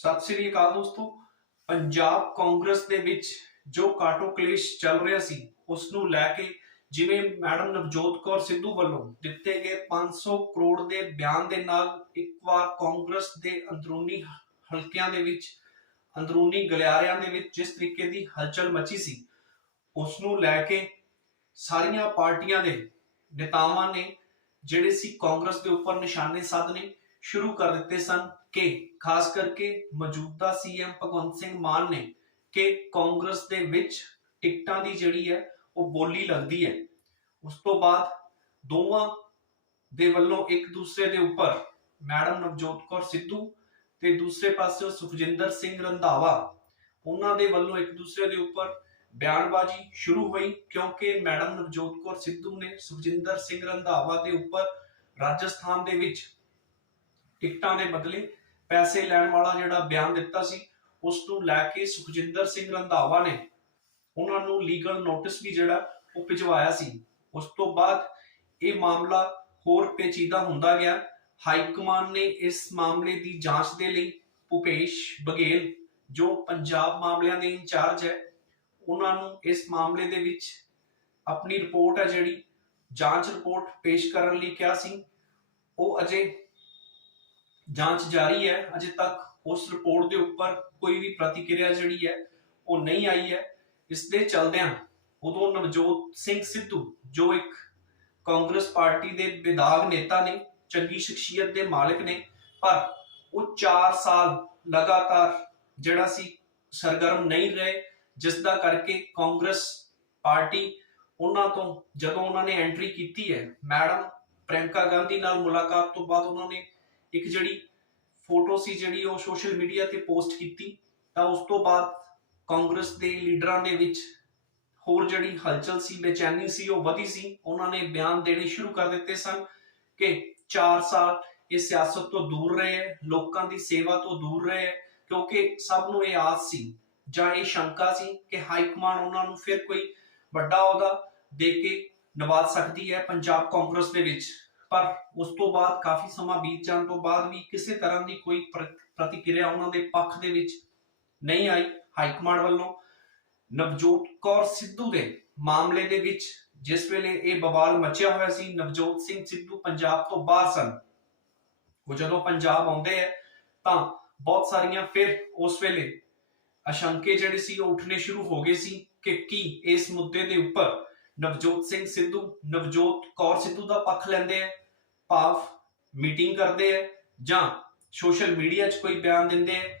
ਸਤਿ ਸ੍ਰੀ ਅਕਾਲ ਦੋਸਤੋ। ਪੰਜਾਬ ਕਾਂਗਰਸ ਦੇ ਵਿੱਚ ਜੋ ਕਾਟੋ ਕਲੇਸ਼ ਚੱਲ ਰਿਹਾ ਸੀ, ਉਸ ਨੂੰ ਲੈ ਕੇ ਜਿਵੇਂ ਮੈਡਮ ਨਵਜੋਤ ਕੌਰ ਸਿੱਧੂ ਵੱਲੋਂ ਦਿੱਤੇ ਗਏ 500 ਕਰੋੜ ਦੇ ਬਿਆਨ ਦੇ ਨਾਲ ਇੱਕ ਵਾਰ ਕਾਂਗਰਸ ਦੇ ਅੰਦਰੂਨੀ ਹਲਕਿਆਂ ਦੇ ਵਿੱਚ, ਅੰਦਰੂਨੀ ਗਲਿਆਰਿਆਂ ਦੇ ਵਿੱਚ ਜਿਸ ਤਰੀਕੇ ਦੀ ਹਲਚਲ ਮਚੀ ਸੀ, ਉਸ ਨੂੰ ਲੈ ਕੇ ਸਾਰੀਆਂ ਪਾਰਟੀਆਂ ਦੇ ਨੇਤਾਵਾਂ ਨੇ ਜਿਹੜੇ ਸੀ ਕਾਂਗਰਸ ਦੇ ਉੱਪਰ ਨਿਸ਼ਾਨੇ ਸਾਧਨੇ ਸ਼ੁਰੂ ਕਰ ਦਿੱਤੇ ਸਨ। ਕਿ ਖਾਸ ਕਰਕੇ ਮੌਜੂਦਾ ਸੀਐਮ ਭਗਵੰਤ ਸਿੰਘ ਮਾਨ ਨੇ ਕਿ ਕਾਂਗਰਸ ਦੇ ਵਿੱਚ ਟਿਕਟਾਂ ਦੀ ਜਿਹੜੀ ਹੈ ਉਹ ਬੋਲੀ ਲੱਗਦੀ ਹੈ। ਉਸ ਤੋਂ ਬਾਅਦ ਦੋਵਾਂ ਦੇ ਵੱਲੋਂ ਇੱਕ ਦੂਸਰੇ ਦੇ ਉੱਪਰ ਮੈਡਮ ਨਵਜੋਤ ਕੌਰ ਸਿੱਧੂ ਤੇ ਦੂਸਰੇ ਪਾਸੇ ਸੁਖਜਿੰਦਰ ਸਿੰਘ ਰੰਧਾਵਾ, ਉਹਨਾਂ ਦੇ ਵੱਲੋਂ ਇੱਕ ਦੂਸਰੇ ਦੇ ਉੱਪਰ ਬਿਆਨਬਾਜ਼ੀ ਸ਼ੁਰੂ ਹੋਈ ਕਿਉਂਕਿ ਮੈਡਮ ਨਵਜੋਤ ਕੌਰ ਸਿੱਧੂ ਨੇ ਸੁਖਜਿੰਦਰ ਸਿੰਘ ਰੰਧਾਵਾ ਦੇ ਉੱਪਰ ਰਾਜਸਥਾਨ ਦੇ ਵਿੱਚ ਟਿਕਟਾਂ ਦੇ ਬਦਲੇ ਪੈਸੇ ਲੈਣ ਵਾਲਾ ਜਿਹੜਾ ਬਿਆਨ ਦਿੱਤਾ ਸੀ, ਉਸ ਨੂੰ ਲੈ ਕੇ ਸੁਖਜਿੰਦਰ ਸਿੰਘ ਰੰਧਾਵਾ ਨੇ ਉਹਨਾਂ ਨੂੰ ਲੀਗਲ ਨੋਟਿਸ ਵੀ ਜਿਹੜਾ ਉਹ ਭਿਜਵਾਇਆ ਸੀ। ਉਸ ਤੋਂ ਬਾਅਦ ਇਹ ਮਾਮਲਾ ਹੋਰ ਪੇਚੀਦਾ ਹੁੰਦਾ ਗਿਆ। ਹਾਈ ਕਮਾਂਡ ਨੇ ਇਸ ਮਾਮਲੇ ਦੀ ਜਾਂਚ ਦੇ ਲਈ ਭੁਪੇਸ਼ ਬਘੇਲ, ਜੋ ਪੰਜਾਬ ਮਾਮਲਿਆਂ ਦੇ ਇੰਚਾਰਜ ਹੈ, ਉਹਨਾਂ ਨੂੰ ਇਸ ਮਾਮਲੇ ਦੇ ਵਿੱਚ ਆਪਣੀ ਰਿਪੋਰਟ ਹੈ ਜਿਹੜੀ, ਜਾਂਚ ਰਿਪੋਰਟ ਪੇਸ਼ ਕਰਨ ਲਈ ਕਿਹਾ ਸੀ। ਉਹ ਅਜੇ ਜਾਂਚ ਜਾਰੀ ਹੈ, ਅਜੇ ਤੱਕ ਉਸ ਰਿਪੋਰਟ ਦੇ ਉੱਪਰ ਕੋਈ ਵੀ ਪ੍ਰਤੀਕਿਰਿਆ ਜਿਹੜੀ ਹੈ, ਉਹ ਨਹੀਂ ਆਈ ਹੈ। ਇਸ ਦੇ ਚਲਦਿਆਂ ਉਦੋਂ ਨਵਜੋਤ ਸਿੰਘ ਸਿੱਧੂ, ਜੋ ਇੱਕ ਕਾਂਗਰਸ ਪਾਰਟੀ ਦੇ ਵਿਧਾਇਕ ਨੇਤਾ ਨੇ, ਚੰਗੀ ਸ਼ਖਸੀਅਤ ਦੇ ਮਾਲਕ ਨੇ, ਪਰ ਉਹ 4 ਸਾਲ ਲਗਾਤਾਰ ਜਿਹੜਾ ਸੀ, ਸਰਗਰਮ ਨਹੀਂ ਰਹੇ, ਜਿਸ ਦਾ ਕਰਕੇ ਕਾਂਗਰਸ ਪਾਰਟੀ ਉਹਨਾਂ ਤੋਂ ਜਦੋਂ ਉਹਨਾਂ ਨੇ ਐਂਟਰੀ ਕੀਤੀ ਹੈ, ਮੈਡਮ ਪ੍ਰਿਯੰਕਾ ਗਾਂਧੀ ਨਾਲ ਮੁਲਾਕਾਤ ਤੋਂ ਬਾਅਦ ਉਹਨਾਂ ਨੇ ਇੱਕ ਜਿਹੜੀ ਫੋਟੋ ਸੀ ਜਿਹੜੀ ਉਹ ਸੋਸ਼ਲ ਮੀਡੀਆ ਤੇ ਪੋਸਟ ਕੀਤੀ, ਤਾਂ ਉਸ ਤੋਂ ਬਾਅਦ ਕਾਂਗਰਸ ਦੇ ਲੀਡਰਾਂ ਦੇ ਵਿੱਚ ਹੋਰ ਜਿਹੜੀ ਹਲਚਲ ਸੀ, ਬੇਚੈਨੀ ਸੀ, ਉਹ ਵਧੀ ਸੀ। ਉਹਨਾਂ ਨੇ ਬਿਆਨ ਦੇਣੇ ਸ਼ੁਰੂ ਕਰ ਦਿੱਤੇ ਸਨ ਕਿ 4 ਸਾਲ ਇਹ ਸਿਆਸਤ ਤੋਂ ਦੂਰ ਰਹੇ ਹੈ, ਲੋਕਾਂ ਦੀ ਸੇਵਾ ਤੋਂ ਦੂਰ ਰਹੇ ਹੈ, ਕਿਉਂਕਿ ਸਭ ਨੂੰ ਇਹ ਆਸ ਸੀ ਜਾਂ ਇਹ ਸ਼ੰਕਾ ਸੀ ਕਿ ਹਾਈ ਕਮਾਂਡ ਉਹਨਾਂ ਨੂੰ ਫਿਰ ਕੋਈ ਵੱਡਾ ਅਹੁਦਾ ਦੇ ਕੇ ਨਵਾਜ਼ ਸਕਦੀ ਹੈ ਪੰਜਾਬ ਕਾਂਗਰਸ ਦੇ ਵਿੱਚ। ਪਰ ਉਸ ਤੋਂ ਬਾਅਦ ਕਾਫੀ ਸਮਾਂ ਬੀਤ ਜਾਣ ਤੋਂ ਬਾਅਦ ਵੀ ਕਿਸੇ ਤਰ੍ਹਾਂ ਦੀ ਕੋਈ ਪ੍ਰਤੀਕਿਰਿਆ ਉਹਨਾਂ ਦੇ ਪੱਖ ਦੇ ਵਿੱਚ ਨਹੀਂ ਆਈ ਹਾਈ ਕਮਾਂਡ ਵੱਲੋਂ। ਨਵਜੋਤ ਕੌਰ ਸਿੱਧੂ ਦੇ ਮਾਮਲੇ ਦੇ ਵਿੱਚ ਜਿਸ ਵੇਲੇ ਇਹ ਬਵਾਲ ਮਚਿਆ ਹੋਇਆ ਸੀ, ਨਵਜੋਤ ਸਿੰਘ ਸਿੱਧੂ ਪੰਜਾਬ ਤੋਂ ਬਾਹਰ ਸਨ। ਉਹ ਜਦੋਂ ਪੰਜਾਬ ਆਉਂਦੇ ਹੈ ਤਾਂ ਬਹੁਤ ਸਾਰੀਆਂ ਫਿਰ ਉਸ ਵੇਲੇ ਅਸ਼ੰਕੇ ਜਿਹੜੇ ਸੀ ਉਹ ਉੱਠਣੇ ਸ਼ੁਰੂ ਹੋ ਗਏ ਸੀ ਕਿ ਕੀ ਇਸ ਮੁੱਦੇ ਦੇ ਉੱਪਰ ਨਵਜੋਤ ਸਿੰਘ ਸਿੱਧੂ, ਨਵਜੋਤ ਕੌਰ ਸਿੱਧੂ ਦਾ ਪੱਖ ਲੈਂਦੇ ਹੈ ਭਾਵ ਮੀਟਿੰਗ ਕਰਦੇ ਹੈ ਜਾਂ ਸੋਸ਼ਲ ਮੀਡੀਆ 'ਚ ਕੋਈ ਬਿਆਨ ਦਿੰਦੇ ਹੈ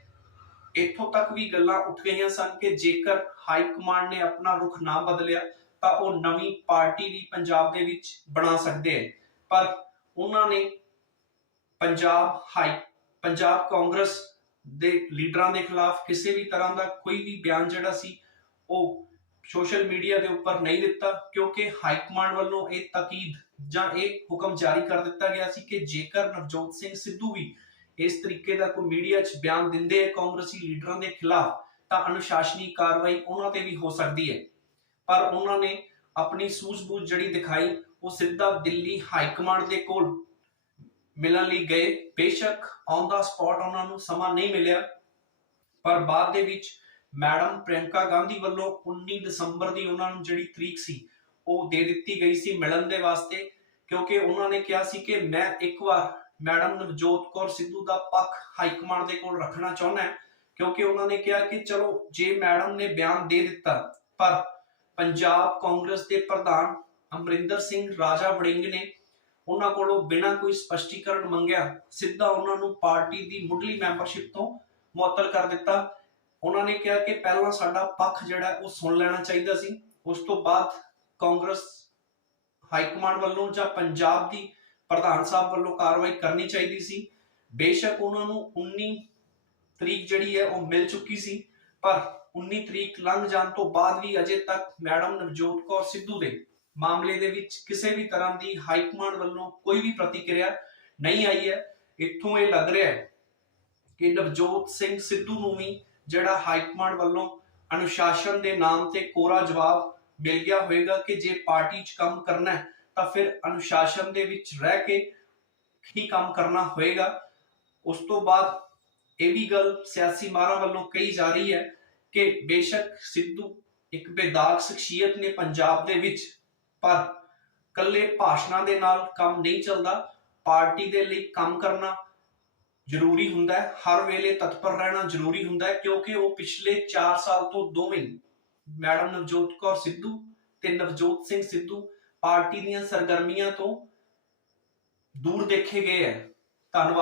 ਇੱਥੋਂ ਤੱਕ ਵੀ ਗੱਲਾਂ ਉੱਠ ਗਈਆਂ ਸਨ ਕਿ ਜੇਕਰ ਹਾਈ ਕਮਾਂਡ ਨੇ ਆਪਣਾ ਰੁਖ ਨਾ ਬਦਲਿਆ, ਤਾਂ ਉਹ ਨਵੀਂ ਪਾਰਟੀ ਵੀ ਪੰਜਾਬ ਦੇ ਵਿੱਚ ਬਣਾ ਸਕਦੇ ਹੈ ਪਰ ਉਹਨਾਂ ਨੇ ਪੰਜਾਬ ਹਾਈ ਪੰਜਾਬ ਕਾਂਗਰਸ ਦੇ ਲੀਡਰਾਂ ਦੇ ਖਿਲਾਫ ਕਿਸੇ ਵੀ ਤਰ੍ਹਾਂ ਦਾ ਕੋਈ ਵੀ ਬਿਆਨ ਜਿਹੜਾ ਸੀ, ਉਹ ਸੋਸ਼ਲ ਮੀਡੀਆ ਦੇ ਉੱਪਰ ਨਹੀਂ ਦਿੱਤਾ, ਕਿਉਂਕਿ ਹਾਈ ਕਮਾਂਡ ਵੱਲੋਂ ਇਹ ਤਾਕੀਦ ਜਾਂ ਇਹ ਹੁਕਮ ਜਾਰੀ ਕਰ ਦਿੱਤਾ ਗਿਆ ਸੀ ਕਿ ਜੇਕਰ ਨਵਜੋਤ ਸਿੰਘ ਸਿੱਧੂ ਵੀ ਇਸ ਤਰੀਕੇ ਦਾ ਕੋਈ ਮੀਡੀਆ 'ਚ ਬਿਆਨ ਦਿੰਦੇ ਹੈ ਕਾਂਗਰਸੀ ਲੀਡਰਾਂ ਦੇ ਖਿਲਾਫ, ਤਾਂ ਅਨੁਸ਼ਾਸਨੀ ਕਾਰਵਾਈ ਉਹਨਾਂ ਤੇ ਵੀ ਹੋ ਸਕਦੀ ਹੈ। ਪਰ ਉਹਨਾਂ ਨੇ ਆਪਣੀ ਸੂਝ-ਬੂਝ ਜਿਹੜੀ ਦਿਖਾਈ, ਉਹ ਸਿੱਧਾ ਦਿੱਲੀ ਹਾਈ ਕਮਾਂਡ ਦੇ ਕੋਲ ਮਿਲਣ ਲਈ ਗਏ। ਬੇਸ਼ੱਕ ਔਨ ਦਾ ਸਪੌਟ ਉਹਨਾਂ ਨੂੰ ਸਮਾਂ ਨਹੀਂ ਮਿਲਿਆ, ਪਰ ਬਾਅਦ ਦੇ ਵਿੱਚ ਮੈਡਮ ਪ੍ਰਿਯੰਕਾ ਗਾਂਧੀ ਵੱਲੋਂ 19 ਦਸੰਬਰ ਦੀ ਉਹਨਾਂ ਨੂੰ ਜਿਹੜੀ ਤਰੀਕ ਸੀ, ਉਹ ਦੇ ਦਿੱਤੀ ਗਈ ਸੀ ਮਿਲਣ ਦੇ ਵਾਸਤੇ, ਕਿਉਂਕਿ ਉਹਨਾਂ ਨੇ ਕਿਹਾ ਸੀ ਕਿ ਮੈਂ ਇੱਕ ਵਾਰ ਮੈਡਮ ਨਵਜੋਤ ਕੌਰ ਸਿੱਧੂ ਦਾ ਪੱਖ ਹਾਈ ਕਮਾਂਡ ਦੇ ਕੋਲ ਰੱਖਣਾ ਚਾਹੁੰਦਾ ਹਾਂ, ਕਿਉਂਕਿ ਉਹਨਾਂ ਨੇ ਕਿਹਾ ਕਿ ਚਲੋ ਜੇ ਮੈਡਮ ਨੇ ਬਿਆਨ ਦੇ ਦਿੱਤਾ, ਪਰ ਪੰਜਾਬ ਕਾਂਗਰਸ ਦੇ ਪ੍ਰਧਾਨ ਅਮਰਿੰਦਰ ਸਿੰਘ ਰਾਜਾ ਵੜਿੰਗ ਨੇ ਉਹਨਾਂ ਕੋਲੋਂ ਬਿਨਾਂ ਕੋਈ ਸਪਸ਼ਟੀਕਰਨ ਮੰਗਿਆ ਸਿੱਧਾ ਉਹਨਾਂ ਨੂੰ ਪਾਰਟੀ ਦੀ ਮੁੱਢਲੀ ਮੈਂਬਰਸ਼ਿਪ ਤੋਂ ਮੁਅੱਤਲ ਕਰ ਦਿੱਤਾ। ਉਹਨਾਂ ਨੇ ਕਿਹਾ ਕਿ ਪਹਿਲਾਂ ਸਾਡਾ ਪੱਖ ਜਿਹੜਾ ਉਹ ਸੁਣ ਲੈਣਾ ਚਾਹੀਦਾ ਸੀ। ਉਸ ਤੋਂ ਬਾਅਦ ਕਾਂਗਰਸ ਹਾਈ ਕਮਾਂਡ ਵੱਲੋਂ ਜਾਂ ਪੰਜਾਬ ਦੀ ਪ੍ਰਧਾਨ ਸਾਹਿਬ ਵੱਲੋਂ ਕਾਰਵਾਈ ਕਰਨੀ ਚਾਹੀਦੀ ਸੀ। ਬੇਸ਼ੱਕ ਉਹਨਾਂ ਨੂੰ 19 ਤਰੀਕ ਜਿਹੜੀ ਹੈ ਉਹ ਮਿਲ ਚੁੱਕੀ ਸੀ, ਪਰ 19 ਤਰੀਕ ਲੰਘ ਜਾਣ ਤੋਂ ਬਾਅਦ ਵੀ ਅਜੇ ਤੱਕ ਮੈਡਮ ਨਵਜੋਤ ਕੌਰ ਸਿੱਧੂ ਦੇ ਮਾਮਲੇ ਦੇ ਵਿੱਚ ਕਿਸੇ ਵੀ ਤਰ੍ਹਾਂ ਦੀ ਹਾਈ ਕਮਾਂਡ ਵੱਲੋਂ ਕੋਈ ਵੀ ਪ੍ਰਤੀਕਿਰਿਆ ਨਹੀਂ ਆਈ ਹੈ। ਇੱਥੋਂ ਇਹ ਲੱਗ ਰਿਹਾ ਹੈ ਕਿ ਨਵਜੋਤ ਸਿੰਘ ਸਿੱਧੂ ਨੂੰ ਵੀ ਜਿਹੜਾ ਹਾਈ ਕਮਾਂਡ ਵੱਲੋਂ ਅਨੁਸ਼ਾਸਨ ਦੇ ਨਾਮ ਤੇ ਕੋਰਾ ਜਵਾਬ ਮਿਲ ਗਿਆ ਹੋਵੇਗਾ ਕਿ ਜੇ ਪਾਰਟੀ 'ਚ ਕੰਮ ਕਰਨਾ ਹੈ, ਤਾਂ ਫਿਰ ਅਨੁਸ਼ਾਸਨ ਦੇ ਵਿੱਚ ਰਹਿ ਕੇ ਹੀ ਕੰਮ ਕਰਨਾ ਹੋਏਗਾ ਉਸ ਤੋਂ ਬਾਅਦ ਇਹ ਵੀ ਗੱਲ ਸਿਆਸੀ ਮਾਹਰਾਂ ਵੱਲੋਂ ਕਹੀ ਜਾ ਰਹੀ ਹੈ ਕਿ ਬੇਸ਼ੱਕ ਸਿੱਧੂ ਇੱਕ ਬੇਦਾਗ ਸ਼ਖਸੀਅਤ ਨੇ ਪੰਜਾਬ ਦੇ ਵਿੱਚ, ਪਰ ਕੱਲੇ ਭਾਸ਼ਣਾਂ ਦੇ ਨਾਲ ਕੰਮ ਨਹੀਂ ਚੱਲਦਾ। ਪਾਰਟੀ ਦੇ ਲਈ ਕੰਮ ਕਰਨਾ ਜ਼ਰੂਰੀ ਹੁੰਦਾ ਹੈ, ਹਰ ਵੇਲੇ ਤਤਪਰ ਰਹਿਣਾ ਜ਼ਰੂਰੀ ਹੁੰਦਾ ਹੈ, ਕਿਉਂਕਿ ਉਹ ਪਿਛਲੇ 4 ਸਾਲ ਤੋਂ ਦੋਵੇਂ ਮੈਡਮ ਨਵਜੋਤ ਕੌਰ ਸਿੱਧੂ ਤੇ ਨਵਜੋਤ ਸਿੰਘ ਸਿੱਧੂ ਪਾਰਟੀ ਦੀਆਂ ਸਰਗਰਮੀਆਂ ਤੋਂ ਦੂਰ ਦੇਖੇ ਗਏ ਹੈ। ਧੰਨਵਾਦ।